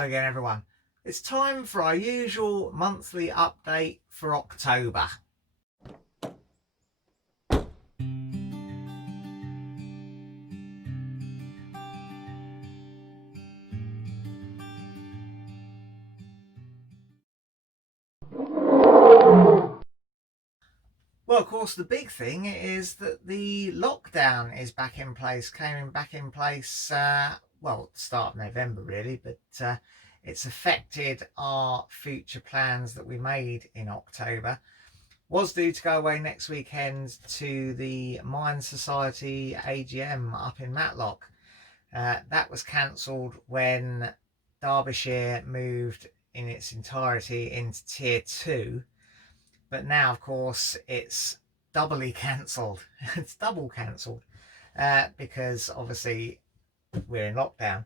Hello again everyone. It's time for our usual monthly update for October. Well, of course, the big thing is that the lockdown is back in place, came back in place, well, start of November really, but it's affected our future plans that we made in October. Was due to go away next weekend to the Mine Society AGM up in Matlock. That was cancelled when Derbyshire moved in its entirety into Tier 2. But now, of course, it's doubly cancelled. It's double cancelled because obviously we're in lockdown.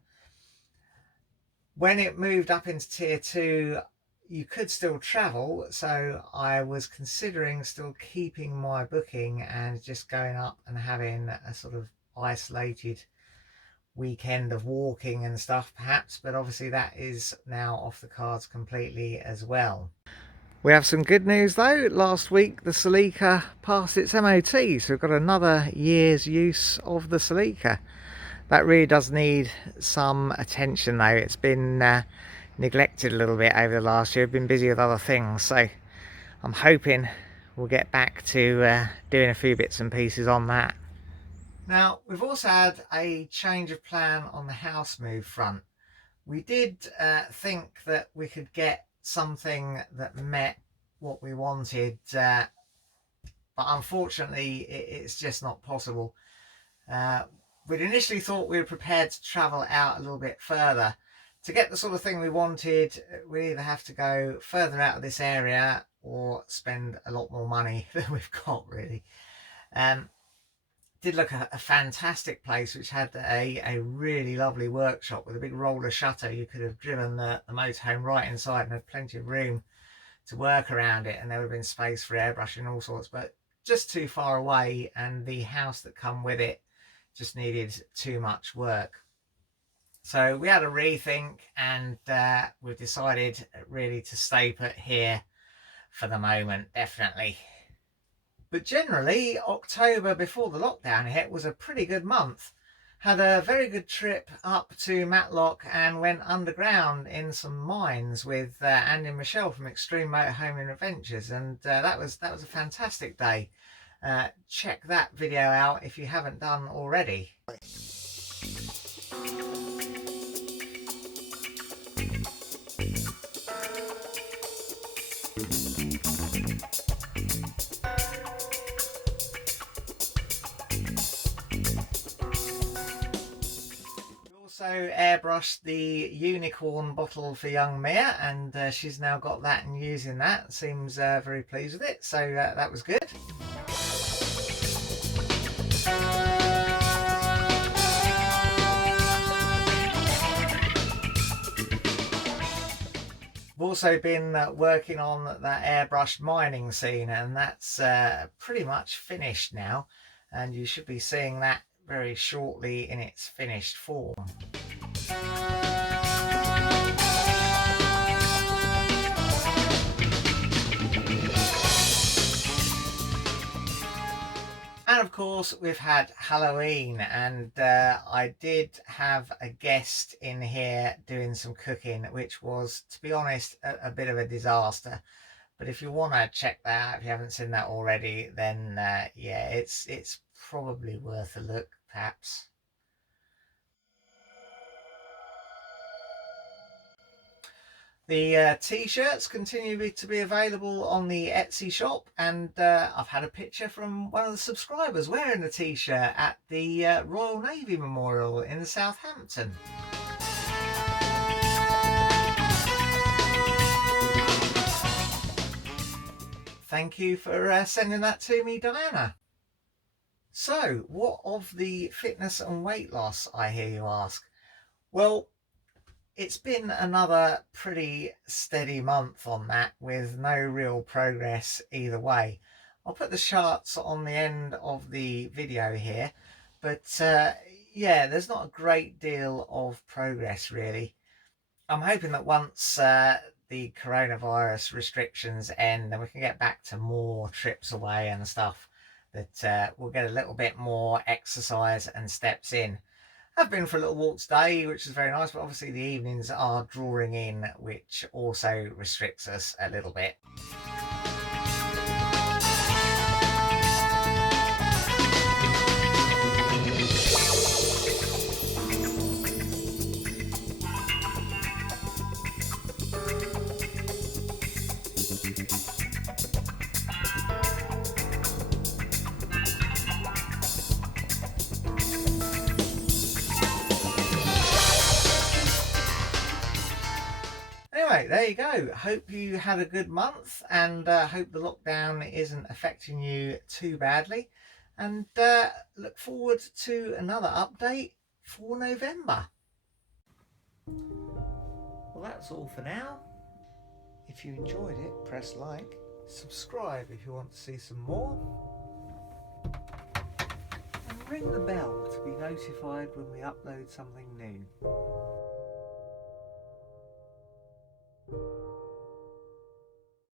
When it moved up into Tier 2, you could still travel, so I was considering still keeping my booking and just going up and having a sort of isolated weekend of walking and stuff perhaps, but obviously that is now off the cards completely as well. We have some good news though. Last week the Ttxela passed its MOT, so we've got another year's use of the Ttxela. That really does need some attention though. It's been neglected a little bit over the last year. I've been busy with other things, so I'm hoping we'll get back to doing a few bits and pieces on that. Now, we've also had a change of plan on the house move front. We did think that we could get something that met what we wanted, but unfortunately it's just not possible. We'd initially thought we were prepared to travel out a little bit further. To get the sort of thing we wanted, we either have to go further out of this area or spend a lot more money than we've got really. Did look at a fantastic place which had a really lovely workshop with a big roller shutter. You could have driven the motorhome right inside and had plenty of room to work around it, and there would have been space for airbrushing and all sorts, but just too far away, and the house that come with it just needed too much work. So we had a rethink, and we've decided really to stay put here for the moment, definitely. But generally, October before the lockdown hit was a pretty good month. Had a very good trip up to Matlock and went underground in some mines with Andy and Michelle from Extreme Motorhoming Adventures, and that was a fantastic day. Check that video out if you haven't done already. Also airbrushed the unicorn bottle for young Mia, and she's now got that and using that. Seems very pleased with it, so that was good. I've also been working on that airbrushed mining scene, and that's pretty much finished now, and you should be seeing that very shortly in its finished form. And of course we've had Halloween, and I did have a guest in here doing some cooking, which was, to be honest, a bit of a disaster. But if you want to check that out, if you haven't seen that already, then yeah, it's probably worth a look perhaps. The t-shirts continue to be available on the Etsy shop, and I've had a picture from one of the subscribers wearing the t-shirt at the Royal Navy Memorial in Southampton. Thank you for sending that to me, Diana. So, what of the fitness and weight loss, I hear you ask? Well, it's been another pretty steady month on that, with no real progress either way. I'll put the charts on the end of the video here, but yeah, there's not a great deal of progress really. I'm hoping that once the coronavirus restrictions end, then we can get back to more trips away and stuff, that we'll get a little bit more exercise and steps in. I've been for a little walk today, which is very nice, but obviously the evenings are drawing in, which also restricts us a little bit. Anyway, there you go. Hope you had a good month, and hope the lockdown isn't affecting you too badly. And look forward to another update for November. Well, that's all for now. If you enjoyed it, press like. Subscribe if you want to see some more. And ring the bell to be notified when we upload something new.